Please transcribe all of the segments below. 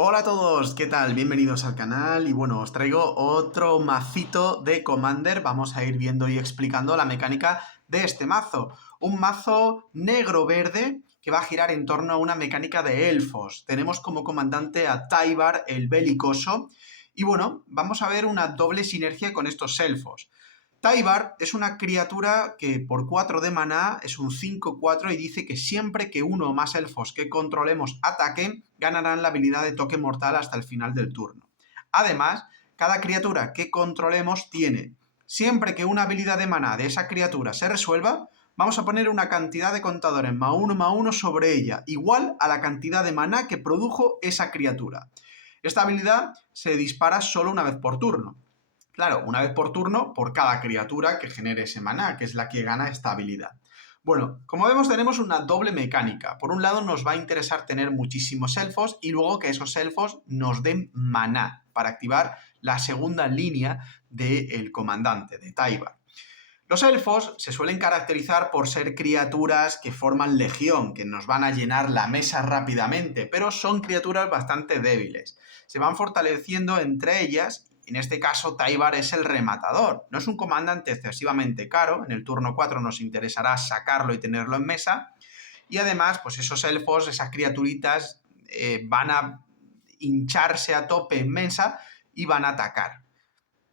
Hola a todos, ¿qué tal? Bienvenidos al canal y bueno, os traigo otro macito de Commander. Vamos a ir viendo y explicando la mecánica de este mazo. Un mazo negro-verde que va a girar en torno a una mecánica de elfos. Tenemos como comandante a Tyvar, el belicoso, y bueno, vamos a ver una doble sinergia con estos elfos. Tyvar es una criatura que por 4 de maná es un 5/4 y dice que siempre que uno o más elfos que controlemos ataquen, ganarán la habilidad de toque mortal hasta el final del turno. Además, cada criatura que controlemos tiene, siempre que una habilidad de maná de esa criatura se resuelva, vamos a poner una cantidad de contadores +1/+1 sobre ella, igual a la cantidad de maná que produjo esa criatura. Esta habilidad se dispara solo una vez por turno. Claro, una vez por turno por cada criatura que genere ese maná, que es la que gana esta habilidad. Bueno, como vemos tenemos una doble mecánica. Por un lado nos va a interesar tener muchísimos elfos y luego que esos elfos nos den maná para activar la segunda línea del comandante, de Tyvar. Los elfos se suelen caracterizar por ser criaturas que forman legión, que nos van a llenar la mesa rápidamente, pero son criaturas bastante débiles. Se van fortaleciendo entre ellas. En este caso, Tyvar es el rematador. No es un comandante excesivamente caro. En el turno 4 nos interesará sacarlo y tenerlo en mesa. Y además, pues esos elfos, esas criaturitas, van a hincharse a tope en mesa y van a atacar.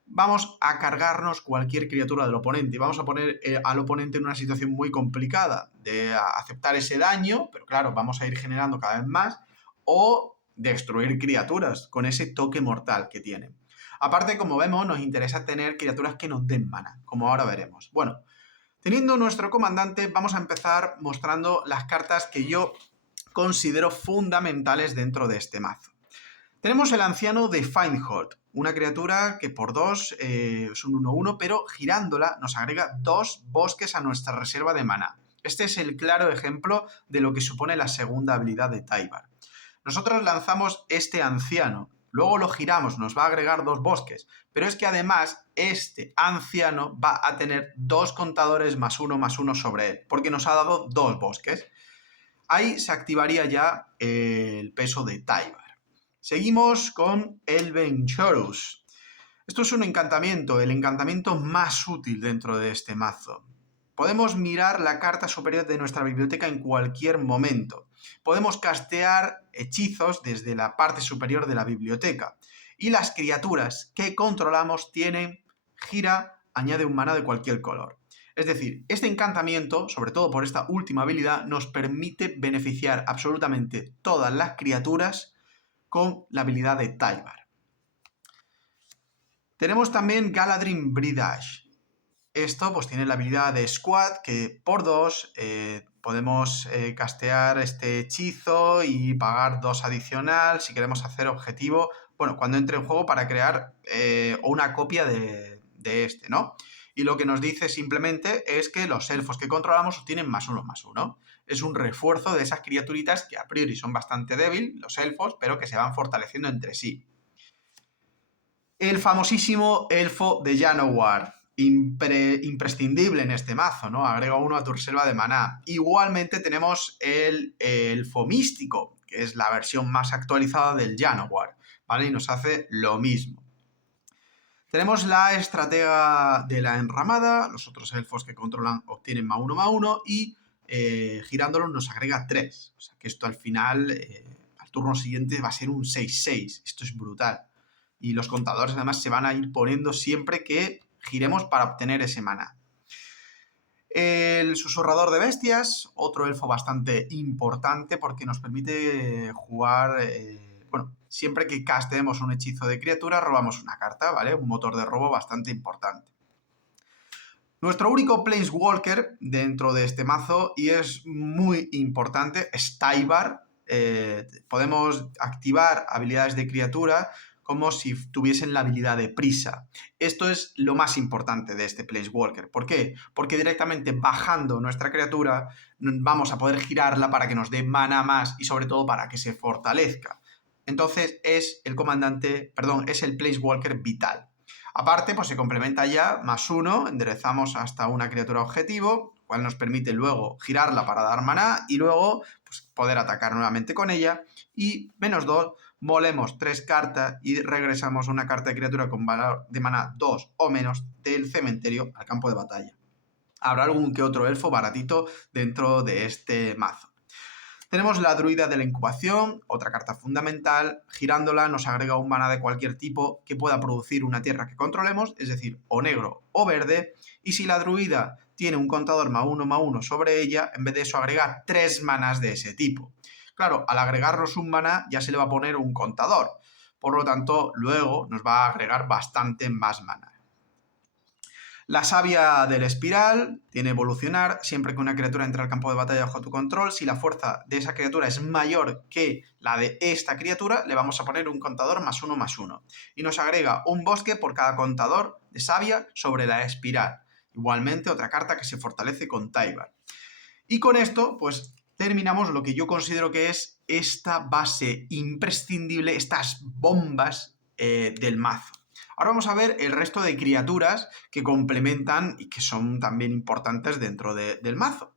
Vamos a cargarnos cualquier criatura del oponente y vamos a poner al oponente en una situación muy complicada de aceptar ese daño, pero claro, vamos a ir generando cada vez más, o destruir criaturas con ese toque mortal que tienen. Aparte, como vemos, nos interesa tener criaturas que nos den mana, como ahora veremos. Bueno, teniendo nuestro comandante, vamos a empezar mostrando las cartas que yo considero fundamentales dentro de este mazo. Tenemos el anciano de Finehold, una criatura que por 2 es un 1/1, pero girándola nos agrega 2 bosques a nuestra reserva de maná. Este es el claro ejemplo de lo que supone la segunda habilidad de Tyvar. Nosotros lanzamos este anciano, luego lo giramos, nos va a agregar 2 bosques, pero es que además este anciano va a tener 2 contadores +1/+1 sobre él, porque nos ha dado 2 bosques. Ahí se activaría ya el peso de Tyvar. Seguimos con el Venturus. Esto es un encantamiento, el encantamiento más útil dentro de este mazo. Podemos mirar la carta superior de nuestra biblioteca en cualquier momento. Podemos castear hechizos desde la parte superior de la biblioteca. Y las criaturas que controlamos tienen gira, añade un maná de cualquier color. Es decir, este encantamiento, sobre todo por esta última habilidad, nos permite beneficiar absolutamente todas las criaturas con la habilidad de Tyvar. Tenemos también Galadrim Bridage. Esto pues tiene la habilidad de Squad, que por 2 podemos castear este hechizo y pagar 2 adicional si queremos hacer objetivo, bueno, cuando entre en juego para crear una copia de este, ¿no? Y lo que nos dice simplemente es que los elfos que controlamos obtienen +1/+1. Es un refuerzo de esas criaturitas que a priori son bastante débiles, los elfos, pero que se van fortaleciendo entre sí. El famosísimo elfo de Llanowar, imprescindible en este mazo, ¿no? Agrega 1 a tu reserva de maná. Igualmente tenemos el elfo místico, que es la versión más actualizada del Llanowar, ¿vale? Y nos hace lo mismo. Tenemos la estratega de la enramada, los otros elfos que controlan obtienen +1/+1 y girándolos nos agrega 3. O sea que esto al final, al turno siguiente va a ser un 6/6. Esto es brutal. Y los contadores además se van a ir poniendo siempre que giremos para obtener ese maná. El susurrador de bestias, otro elfo bastante importante porque nos permite jugar... bueno, siempre que casteemos un hechizo de criatura, robamos una carta, ¿vale? Un motor de robo bastante importante. Nuestro único Planeswalker dentro de este mazo, y es muy importante, es Tyvar. Podemos activar habilidades de criatura como si tuviesen la habilidad de prisa. Esto es lo más importante de este Planeswalker. ¿Por qué? Porque directamente bajando nuestra criatura vamos a poder girarla para que nos dé mana más y sobre todo para que se fortalezca. Entonces es el comandante, perdón, es el Planeswalker vital. Aparte, pues se complementa ya +1, enderezamos hasta una criatura objetivo, cual nos permite luego girarla para dar maná y luego pues, pues, poder atacar nuevamente con ella. Y -2, molemos 3 cartas y regresamos una carta de criatura con valor de maná 2 o menos del cementerio al campo de batalla. Habrá algún que otro elfo baratito dentro de este mazo. Tenemos la druida de la incubación, otra carta fundamental. Girándola nos agrega un maná de cualquier tipo que pueda producir una tierra que controlemos, es decir, o negro o verde. Y si la druida tiene un contador +1/+1 sobre ella, en vez de eso agrega 3 manás de ese tipo. Claro, al agregarnos un maná ya se le va a poner un contador. Por lo tanto, luego nos va a agregar bastante más maná. La savia del espiral tiene evolucionar. Siempre que una criatura entre al campo de batalla bajo tu control, si la fuerza de esa criatura es mayor que la de esta criatura, le vamos a poner un contador +1/+1. Y nos agrega un bosque por cada contador de savia sobre la espiral. Igualmente, otra carta que se fortalece con Tyvar. Y con esto, pues terminamos lo que yo considero que es esta base imprescindible, estas bombas del mazo. Ahora vamos a ver el resto de criaturas que complementan y que son también importantes dentro del mazo.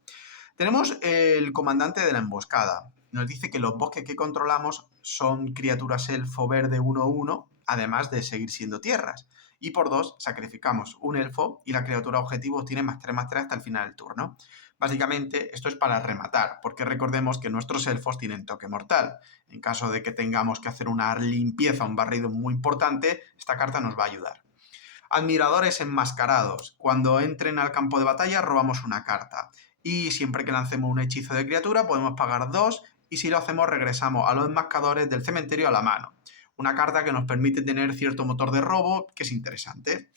Tenemos el comandante de la emboscada. Nos dice que los bosques que controlamos son criaturas elfo verde 1/1, además de seguir siendo tierras. Y por 2 sacrificamos un elfo y la criatura objetivo tiene +3/+3 hasta el final del turno. Básicamente esto es para rematar, porque recordemos que nuestros elfos tienen toque mortal. En caso de que tengamos que hacer una limpieza, un barrido muy importante, esta carta nos va a ayudar. Admiradores enmascarados. Cuando entren al campo de batalla robamos una carta. Y siempre que lancemos un hechizo de criatura podemos pagar 2 y si lo hacemos regresamos a los enmascaradores del cementerio a la mano. Una carta que nos permite tener cierto motor de robo, que es interesante.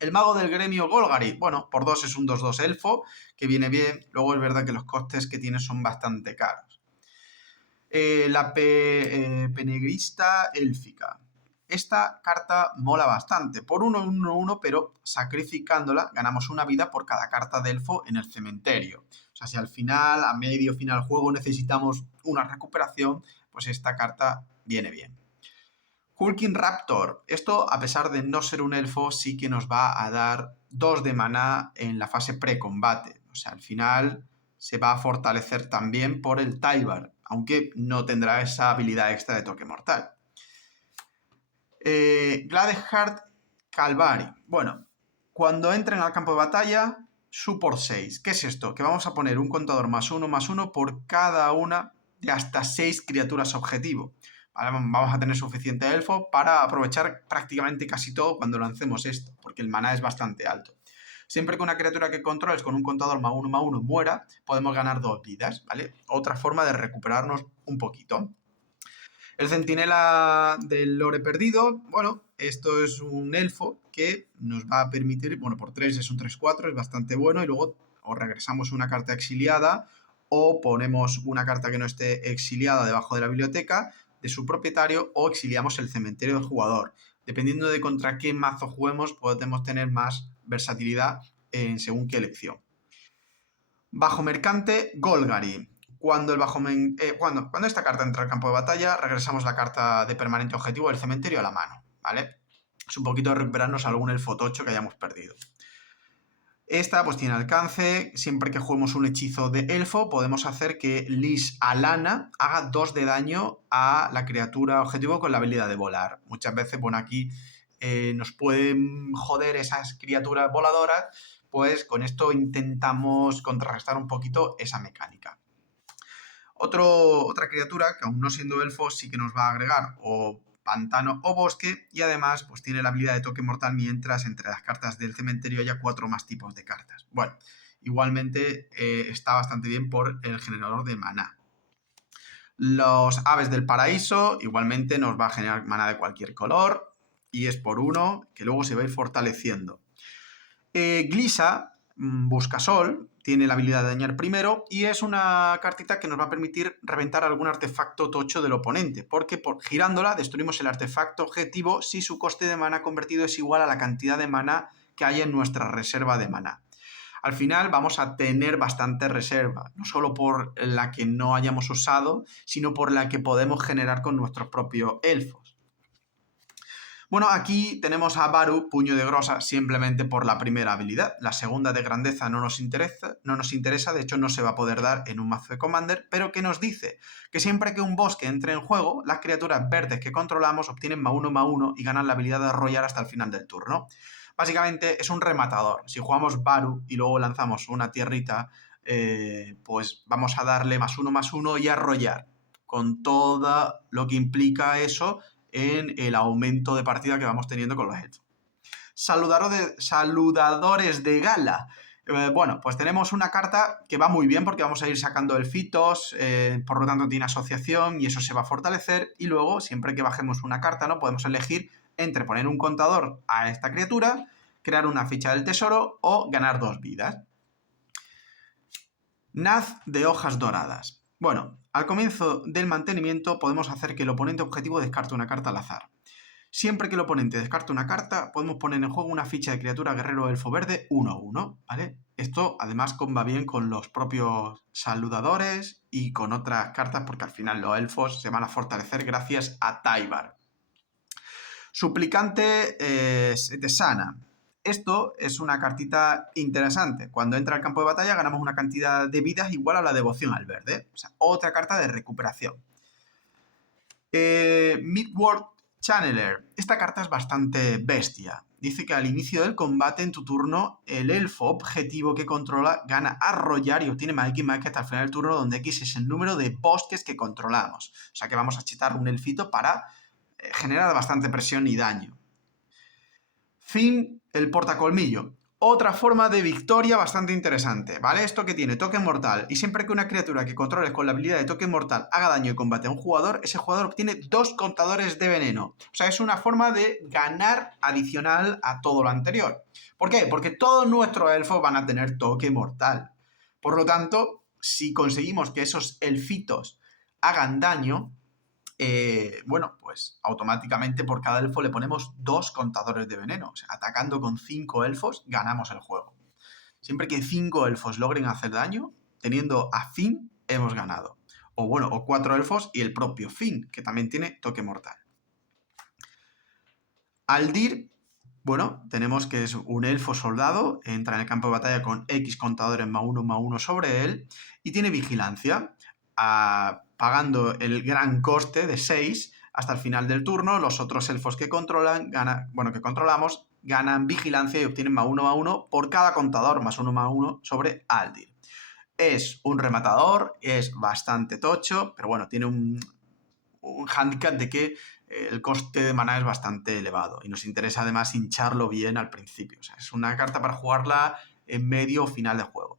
El mago del gremio Golgari, bueno, por 2 es un 2/2 elfo, que viene bien. Luego es verdad que los costes que tiene son bastante caros. La penegrista élfica. Esta carta mola bastante. Por 1/1/1, pero sacrificándola ganamos una vida por cada carta de elfo en el cementerio. O sea, si al final, a medio final juego, necesitamos una recuperación, pues esta carta viene bien. Hulking Raptor. Esto, a pesar de no ser un elfo, sí que nos va a dar 2 de maná en la fase pre-combate. O sea, al final se va a fortalecer también por el Tyvar, aunque no tendrá esa habilidad extra de toque mortal. Gladeheart Calvari. Bueno, cuando entren al campo de batalla, su por 6. ¿Qué es esto? Que vamos a poner un contador +1/+1 por cada una de hasta 6 criaturas objetivo. Vamos a tener suficiente elfo para aprovechar prácticamente casi todo cuando lancemos esto, porque el maná es bastante alto. Siempre que una criatura que controles con un contador +1/+1 muera, podemos ganar 2 vidas, ¿vale? Otra forma de recuperarnos un poquito. El centinela del lore perdido, bueno, esto es un elfo que nos va a permitir, bueno, por 3 es un 3/4, es bastante bueno, y luego o regresamos una carta exiliada o ponemos una carta que no esté exiliada debajo de la biblioteca de su propietario o exiliamos el cementerio del jugador. Dependiendo de contra qué mazo juguemos, podemos tener más versatilidad en según qué elección. Bajo mercante, Golgari. Cuando esta carta entra al campo de batalla, regresamos la carta de permanente objetivo del cementerio a la mano, ¿vale? Es un poquito de recuperarnos algún elfo tocho que hayamos perdido. Esta pues tiene alcance. Siempre que juguemos un hechizo de elfo, podemos hacer que Lis Alana haga 2 de daño a la criatura objetivo con la habilidad de volar. Muchas veces, bueno, aquí nos pueden joder esas criaturas voladoras, pues con esto intentamos contrarrestar un poquito esa mecánica. Otra criatura que aún no siendo elfo sí que nos va a agregar o pantano o bosque y además pues tiene la habilidad de toque mortal mientras entre las cartas del cementerio haya 4 más tipos de cartas. Bueno, igualmente está bastante bien por el generador de maná. Los aves del paraíso igualmente nos va a generar maná de cualquier color y es por 1 que luego se va a ir fortaleciendo. Glisa, Buscasol, tiene la habilidad de dañar primero y es una cartita que nos va a permitir reventar algún artefacto tocho del oponente, porque girándola destruimos el artefacto objetivo si su coste de maná convertido es igual a la cantidad de maná que hay en nuestra reserva de maná. Al final vamos a tener bastante reserva, no solo por la que no hayamos usado, sino por la que podemos generar con nuestros propios elfos. Bueno, aquí tenemos a Baru, puño de grosa, simplemente por la primera habilidad. La segunda de grandeza no nos interesa, de hecho no se va a poder dar en un mazo de Commander, pero que nos dice que siempre que un bosque entre en juego, las criaturas verdes que controlamos obtienen +1/+1 y ganan la habilidad de arrollar hasta el final del turno. Básicamente es un rematador. Si jugamos Baru y luego lanzamos una tierrita, pues vamos a darle +1/+1 y arrollar, con todo lo que implica eso en el aumento de partida que vamos teniendo con los elfos. Saludadores de gala. Bueno, pues tenemos una carta que va muy bien porque vamos a ir sacando elfitos, por lo tanto tiene asociación y eso se va a fortalecer. Y luego, siempre que bajemos una carta, ¿no? Podemos elegir entre poner un contador a esta criatura, crear una ficha del tesoro o ganar 2 vidas. Naz de hojas doradas. Bueno, al comienzo del mantenimiento podemos hacer que el oponente objetivo descarte una carta al azar. Siempre que el oponente descarte una carta, podemos poner en juego una ficha de criatura guerrero elfo verde 1/1, ¿vale? Esto además va bien con los propios saludadores y con otras cartas porque al final los elfos se van a fortalecer gracias a Tyvar. Suplicante Setesana. Esto es una cartita interesante. Cuando entra al campo de batalla ganamos una cantidad de vidas igual a la devoción al verde. O sea, otra carta de recuperación. Midworld Channeler. Esta carta es bastante bestia. Dice que al inicio del combate en tu turno, el elfo objetivo que controla gana arrollar y obtiene +X hasta el final del turno, donde X es el número de bosques que controlamos. O sea que vamos a chetar un elfito para generar bastante presión y daño. Finn, el portacolmillo. Otra forma de victoria bastante interesante, ¿vale? Esto que tiene toque mortal y siempre que una criatura que controles con la habilidad de toque mortal haga daño en combate a un jugador, ese jugador obtiene 2 contadores de veneno. O sea, es una forma de ganar adicional a todo lo anterior. ¿Por qué? Porque todos nuestros elfos van a tener toque mortal. Por lo tanto, si conseguimos que esos elfitos hagan daño, bueno, pues automáticamente por cada elfo le ponemos 2 contadores de veneno. O sea, atacando con 5 elfos, ganamos el juego. Siempre que 5 elfos logren hacer daño, teniendo a Finn, hemos ganado. O bueno, o 4 elfos y el propio Finn, que también tiene toque mortal. Aldir, bueno, tenemos que es un elfo soldado, entra en el campo de batalla con X contadores +1/+1 sobre él y tiene vigilancia. Pagando el gran coste de 6 hasta el final del turno, los otros elfos que controlamos ganan vigilancia y obtienen +1/+1 por cada contador, +1/+1 sobre Aldir. Es un rematador, es bastante tocho, pero bueno, tiene un handicap de que el coste de maná es bastante elevado y nos interesa además hincharlo bien al principio. O sea, es una carta para jugarla en medio o final de juego.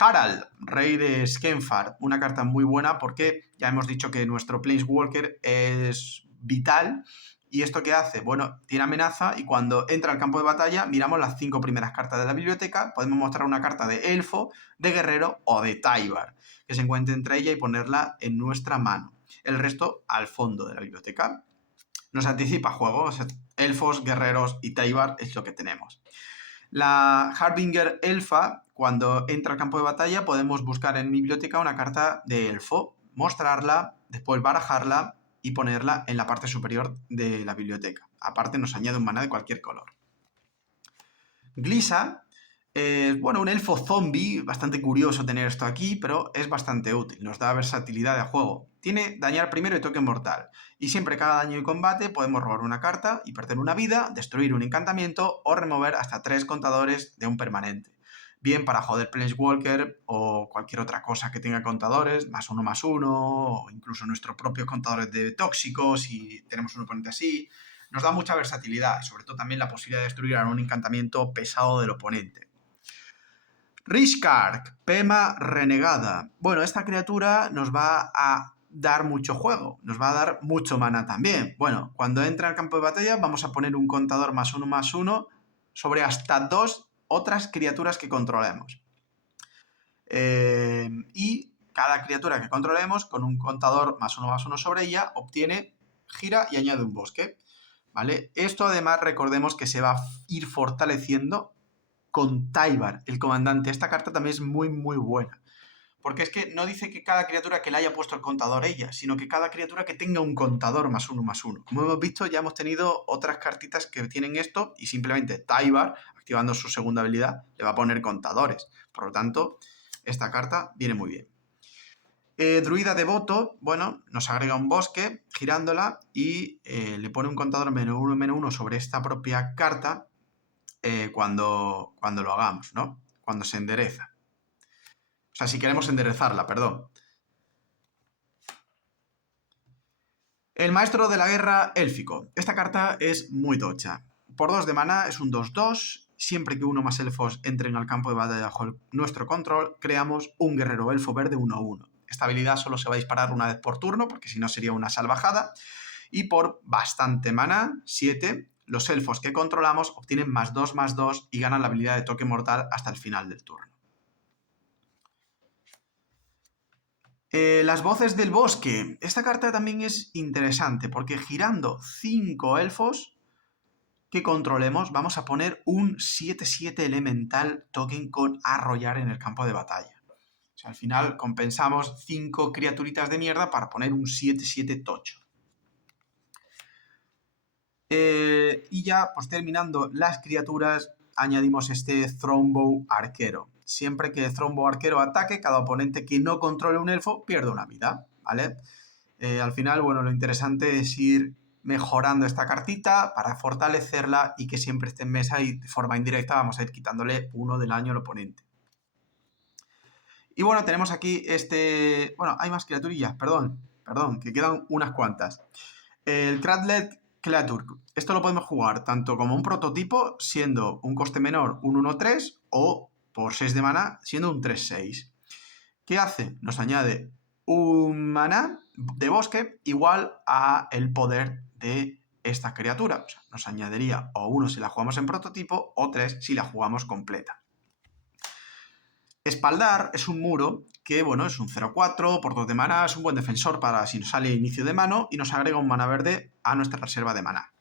Harald, rey de Skenfar, una carta muy buena porque ya hemos dicho que nuestro Planeswalker es vital. ¿Y esto qué hace? Bueno, tiene amenaza y cuando entra al campo de batalla miramos las 5 primeras cartas de la biblioteca, podemos mostrar una carta de elfo, de guerrero o de Tyvar, que se encuentre entre ella y ponerla en nuestra mano. El resto al fondo de la biblioteca. Nos anticipa juegos, elfos, guerreros y Tyvar es lo que tenemos. La Harbinger Elfa, cuando entra al campo de batalla, podemos buscar en biblioteca una carta de elfo, mostrarla, después barajarla y ponerla en la parte superior de la biblioteca. Aparte nos añade un maná de cualquier color. Glissa, bueno, un elfo zombie, bastante curioso tener esto aquí, pero es bastante útil, nos da versatilidad de juego. Tiene dañar primero y toque mortal, y siempre que haga daño y combate podemos robar una carta y perder una vida, destruir un encantamiento o remover hasta 3 contadores de un permanente. Bien para joder Planeswalker o cualquier otra cosa que tenga contadores, +1/+1, o incluso nuestros propios contadores de tóxicos si tenemos un oponente así. Nos da mucha versatilidad y sobre todo también la posibilidad de destruir a un encantamiento pesado del oponente. Rishkark, Pema renegada. Bueno, esta criatura nos va a dar mucho juego, nos va a dar mucho mana también. Bueno, cuando entra al campo de batalla vamos a poner un contador +1/+1 sobre hasta 2 otras criaturas que controlemos. Y cada criatura que controlemos con un contador +1/+1 sobre ella obtiene, gira y añade un bosque. ¿Vale? Esto además recordemos que se va a ir fortaleciendo con Tyvar, el comandante. Esta carta también es muy muy buena. Porque es que no dice que cada criatura que le haya puesto el contador ella, sino que cada criatura que tenga un contador +1/+1. Como hemos visto, ya hemos tenido otras cartitas que tienen esto y simplemente Tyvar, activando su segunda habilidad, le va a poner contadores. Por lo tanto, esta carta viene muy bien. Druida Devoto, bueno, nos agrega un bosque girándola y le pone un contador -1/-1 sobre esta propia carta cuando lo hagamos, ¿no? Cuando se endereza. O sea, si queremos enderezarla, perdón. El Maestro de la Guerra Élfico. Esta carta es muy tocha. Por 2 de maná es un 2/2. Siempre que uno más elfos entren al campo de batalla bajo nuestro control, creamos un guerrero elfo verde 1/1. Esta habilidad solo se va a disparar una vez por turno, porque si no sería una salvajada. Y por bastante maná, 7, los elfos que controlamos obtienen +2/+2 y ganan la habilidad de toque mortal hasta el final del turno. Las voces del bosque. Esta carta también es interesante porque girando 5 elfos que controlemos vamos a poner un 7/7 elemental token con arrollar en el campo de batalla. O sea, al final compensamos 5 criaturitas de mierda para poner un 7/7 tocho. Y ya, pues terminando las criaturas, añadimos este Throwbow Arquero. Siempre que Throwbow Arquero ataque, cada oponente que no controle un elfo pierde una vida, ¿vale? Al final, bueno, lo interesante es ir mejorando esta cartita para fortalecerla y que siempre esté en mesa y de forma indirecta vamos a ir quitándole 1 del daño al oponente. Y bueno, tenemos aquí este... Bueno, hay más criaturillas, perdón, que quedan unas cuantas. El Cradlet Creature. Esto lo podemos jugar tanto como un prototipo, siendo un coste menor un 1/3, o por 6 de maná, siendo un 3/6. ¿Qué hace? Nos añade un maná de bosque igual a el poder de esta criatura. O sea, nos añadiría o 1 si la jugamos en prototipo, o 3 si la jugamos completa. Espaldar es un muro que, bueno, es un 0/4, por 2 de maná, es un buen defensor para si nos sale inicio de mano y nos agrega un maná verde a nuestra reserva de maná.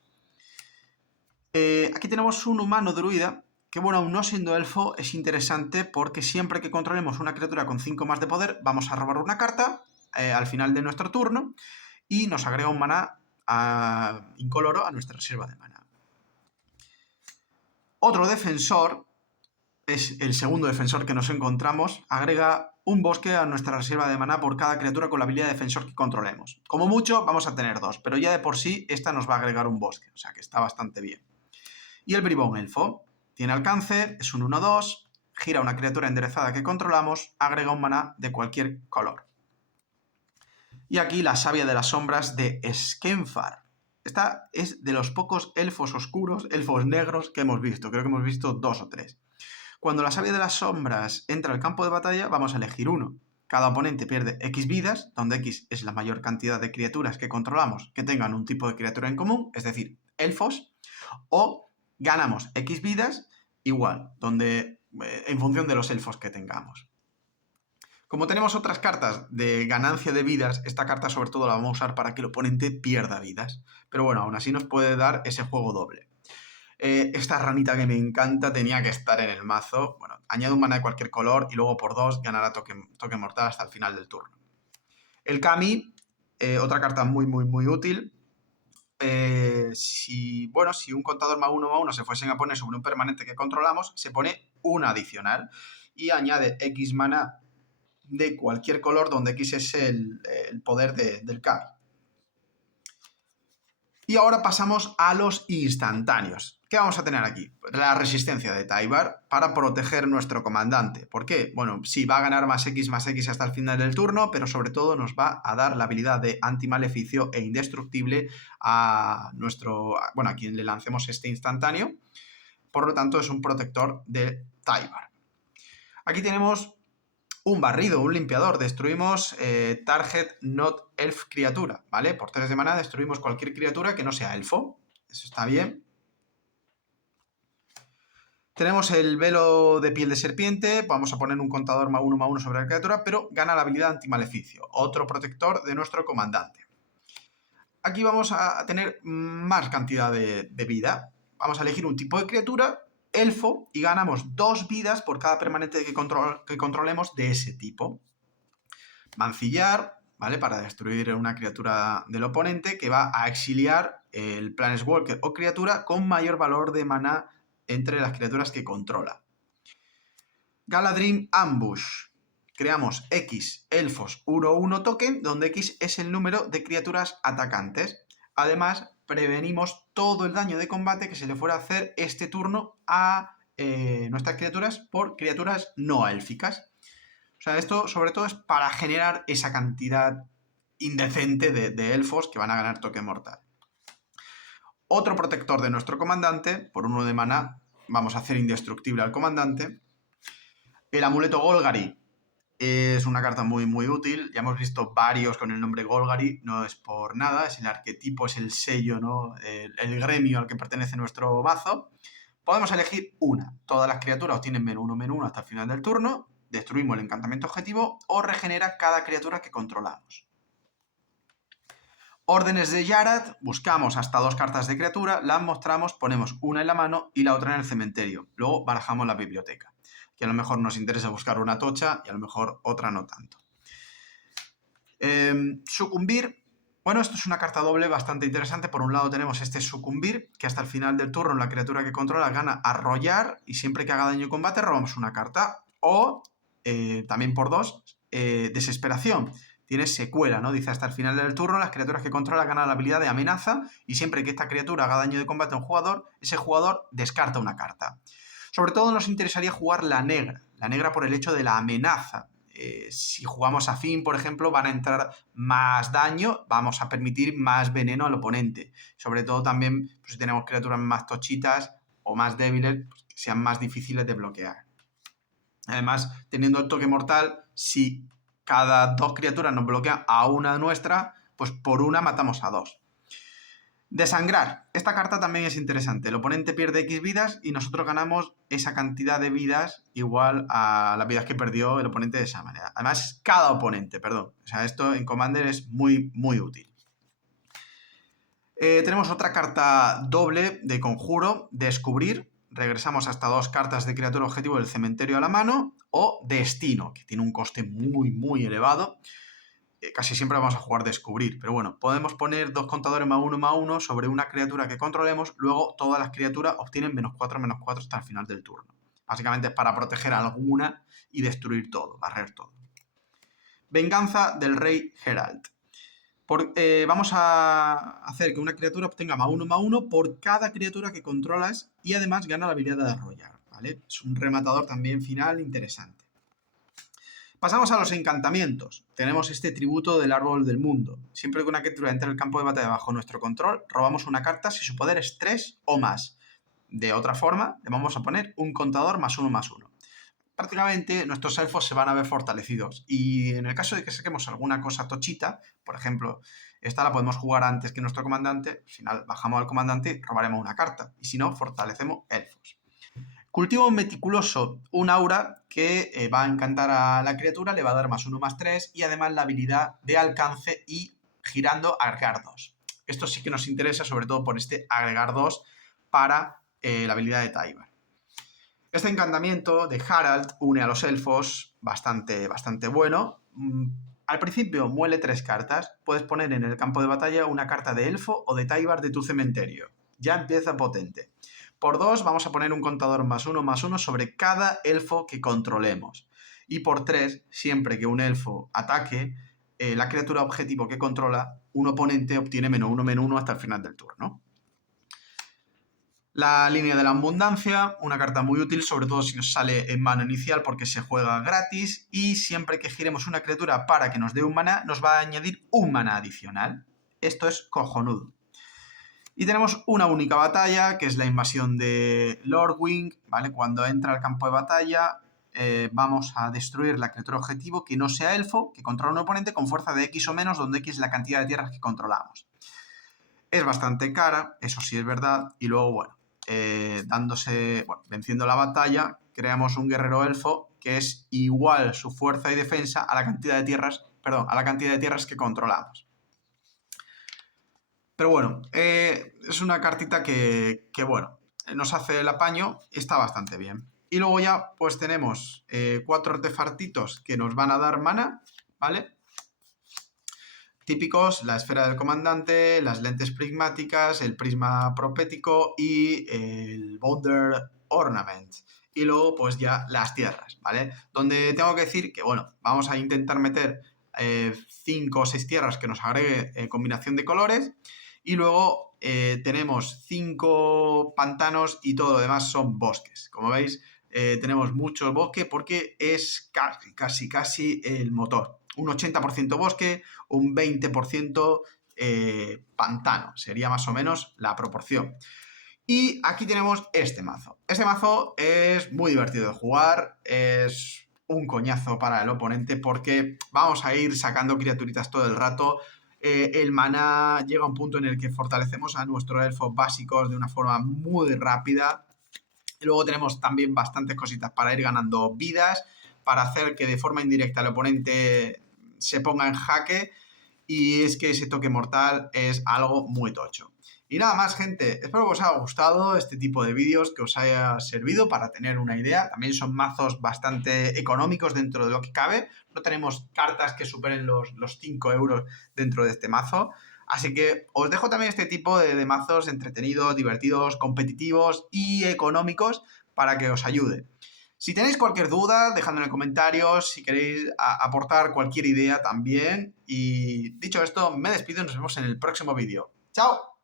Aquí tenemos un humano druida que, bueno, aún no siendo elfo, es interesante porque siempre que controlemos una criatura con 5 más de poder, vamos a robar una carta al final de nuestro turno y nos agrega un maná incoloro a nuestra reserva de maná. Otro defensor es el segundo defensor que nos encontramos, agrega un bosque a nuestra reserva de maná por cada criatura con la habilidad de defensor que controlemos. Como mucho vamos a tener 2, pero ya de por sí esta nos va a agregar un bosque, o sea que está bastante bien. Y el bribón elfo tiene alcance, es un 1/2, gira una criatura enderezada que controlamos, agrega un maná de cualquier color. Y aquí la savia de las sombras de Skenfar. Esta es de los pocos elfos oscuros, elfos negros que hemos visto, creo que hemos visto 2 o 3. Cuando la savia de las sombras entra al campo de batalla, vamos a elegir uno. Cada oponente pierde X vidas, donde X es la mayor cantidad de criaturas que controlamos que tengan un tipo de criatura en común, es decir, elfos, o ganamos X vidas igual, donde en función de los elfos que tengamos. Como tenemos otras cartas de ganancia de vidas, esta carta sobre todo la vamos a usar para que el oponente pierda vidas. Pero bueno, aún así nos puede dar ese juego doble. Esta ranita que me encanta tenía que estar en el mazo. Bueno, añade un maná de cualquier color y luego por 2 ganará toque mortal hasta el final del turno. El Kami, otra carta muy útil. Si un contador +1/+1 se fuesen a poner sobre un permanente que controlamos, se pone una adicional y añade X maná de cualquier color donde X es el poder del Kami. Y ahora pasamos a los instantáneos. ¿Qué vamos a tener aquí? La resistencia de Tyvar para proteger nuestro comandante. ¿Por qué? Bueno, sí, va a ganar +X hasta el final del turno, pero sobre todo nos va a dar la habilidad de antimaleficio e indestructible a quien le lancemos este instantáneo. Por lo tanto, es un protector de Tyvar. Aquí tenemos un barrido, un limpiador. Destruimos target not elf criatura, ¿vale? Por 3 de maná destruimos cualquier criatura que no sea elfo. Eso está bien. Tenemos el velo de piel de serpiente. Vamos a poner un contador +1/+1 sobre la criatura, pero gana la habilidad antimaleficio. Otro protector de nuestro comandante. Aquí vamos a tener más cantidad de vida. Vamos a elegir un tipo de criatura elfo y ganamos 2 vidas por cada permanente que controlemos de ese tipo. Mancillar, ¿vale? Para destruir una criatura del oponente que va a exiliar el Planeswalker o criatura con mayor valor de maná entre las criaturas que controla. Galadrim Ambush. Creamos X elfos 1/1 token, donde X es el número de criaturas atacantes. Además, prevenimos todo el daño de combate que se le fuera a hacer este turno a nuestras criaturas por criaturas no élficas. O sea, esto sobre todo es para generar esa cantidad indecente de elfos que van a ganar toque mortal. Otro protector de nuestro comandante, por 1 de maná, vamos a hacer indestructible al comandante. El amuleto Golgari es una carta muy útil. Ya hemos visto varios con el nombre Golgari, no es por nada, es el arquetipo, es el sello, ¿no? El gremio al que pertenece nuestro mazo. Podemos elegir una. Todas las criaturas obtienen -1/-1 hasta el final del turno, destruimos el encantamiento objetivo o regenera cada criatura que controlamos. Órdenes de Yarad, buscamos hasta 2 cartas de criatura, las mostramos, ponemos una en la mano y la otra en el cementerio. Luego barajamos la biblioteca, que a lo mejor nos interesa buscar una tocha y a lo mejor otra no tanto. Sucumbir. Bueno, esto es una carta doble bastante interesante. Por un lado tenemos este Sucumbir, que hasta el final del turno la criatura que controla gana Arrollar y siempre que haga daño en combate robamos una carta. O, también por 2, Desesperación. Tiene secuela, ¿no? Dice, hasta el final del turno las criaturas que controla ganan la habilidad de amenaza y siempre que esta criatura haga daño de combate a un jugador, ese jugador descarta una carta. Sobre todo nos interesaría jugar la negra por el hecho de la amenaza. Si jugamos a Fin, por ejemplo, van a entrar más daño, vamos a permitir más veneno al oponente. Sobre todo también, pues, si tenemos criaturas más tochitas o más débiles, pues, que sean más difíciles de bloquear. Además, teniendo el toque mortal, si cada 2 criaturas nos bloquean a una nuestra, pues por una matamos a 2. Desangrar. Esta carta también es interesante. El oponente pierde X vidas y nosotros ganamos esa cantidad de vidas igual a las vidas que perdió el oponente de esa manera. Además, cada oponente, perdón. O sea, esto en Commander es muy útil. Tenemos otra carta doble de conjuro, Descubrir. Regresamos hasta 2 cartas de criatura objetivo del cementerio a la mano. O Destino, que tiene un coste muy elevado. Casi siempre vamos a jugar Descubrir, pero bueno, podemos poner 2 contadores +1/+1 sobre una criatura que controlemos, luego todas las criaturas obtienen -4/-4 hasta el final del turno. Básicamente es para proteger alguna y destruir todo, barrer todo. Venganza del Rey Geralt. Vamos a hacer que una criatura obtenga +1/+1 por cada criatura que controlas y además gana la habilidad de arrollar, ¿vale? Es un rematador también final interesante. Pasamos a los encantamientos. Tenemos este tributo del árbol del mundo. Siempre que una criatura entre en el campo de batalla bajo nuestro control, robamos una carta si su poder es 3 o más. De otra forma, le vamos a poner un contador +1/+1. Prácticamente nuestros elfos se van a ver fortalecidos. Y en el caso de que saquemos alguna cosa tochita, por ejemplo, esta la podemos jugar antes que nuestro comandante, al final bajamos al comandante y robaremos una carta. Y si no, fortalecemos elfos. Cultivo meticuloso, un aura que va a encantar a la criatura, le va a dar +1/+3 y además la habilidad de alcance y girando agregar 2. Esto sí que nos interesa, sobre todo por este agregar 2 para la habilidad de Taibar. Este encantamiento de Harald une a los elfos, bastante bueno. Al principio muele 3 cartas, puedes poner en el campo de batalla una carta de elfo o de Taibar de tu cementerio. Ya empieza potente. Por 2 vamos a poner un contador +1/+1 sobre cada elfo que controlemos. Y por 3, siempre que un elfo ataque, la criatura objetivo que controla, un oponente obtiene -1/-1 hasta el final del turno. La línea de la abundancia, una carta muy útil, sobre todo si nos sale en mano inicial porque se juega gratis y siempre que giremos una criatura para que nos dé un maná, nos va a añadir un maná adicional. Esto es cojonudo. Y tenemos una única batalla, que es la invasión de Lordwing, ¿vale? Cuando entra al campo de batalla, vamos a destruir la criatura objetivo que no sea elfo, que controla un oponente con fuerza de X o menos, donde X es la cantidad de tierras que controlamos. Es bastante cara, eso sí es verdad, y luego, bueno, venciendo la batalla, creamos un guerrero elfo que es igual su fuerza y defensa a la cantidad de tierras que controlamos. Pero bueno, es una cartita que bueno, nos hace el apaño, está bastante bien. Y luego ya pues tenemos 4 artefactitos que nos van a dar mana, ¿vale? típicos, la esfera del comandante, las lentes prismáticas, el prisma propético y el border ornament. Y luego, pues ya las tierras, ¿vale? Donde tengo que decir que, bueno, vamos a intentar meter 5 o 6 tierras que nos agregue combinación de colores. Y luego tenemos 5 pantanos y todo lo demás son bosques. Como veis, tenemos mucho bosque porque es casi el motor. Un 80% bosque, un 20% pantano. Sería más o menos la proporción. Y aquí tenemos este mazo. Este mazo es muy divertido de jugar, es un coñazo para el oponente porque vamos a ir sacando criaturitas todo el rato. El maná llega a un punto en el que fortalecemos a nuestros elfos básicos de una forma muy rápida. Y luego tenemos también bastantes cositas para ir ganando vidas, para hacer que de forma indirecta el oponente se ponga en jaque. Y es que ese toque mortal es algo muy tocho. Y nada más, gente. Espero que os haya gustado este tipo de vídeos, que os haya servido para tener una idea. También son mazos bastante económicos dentro de lo que cabe. No tenemos cartas que superen los 5 euros dentro de este mazo. Así que os dejo también este tipo de mazos entretenidos, divertidos, competitivos y económicos para que os ayude. Si tenéis cualquier duda, dejadme en comentarios, si queréis aportar cualquier idea también. Y dicho esto, me despido y nos vemos en el próximo vídeo. ¡Chao!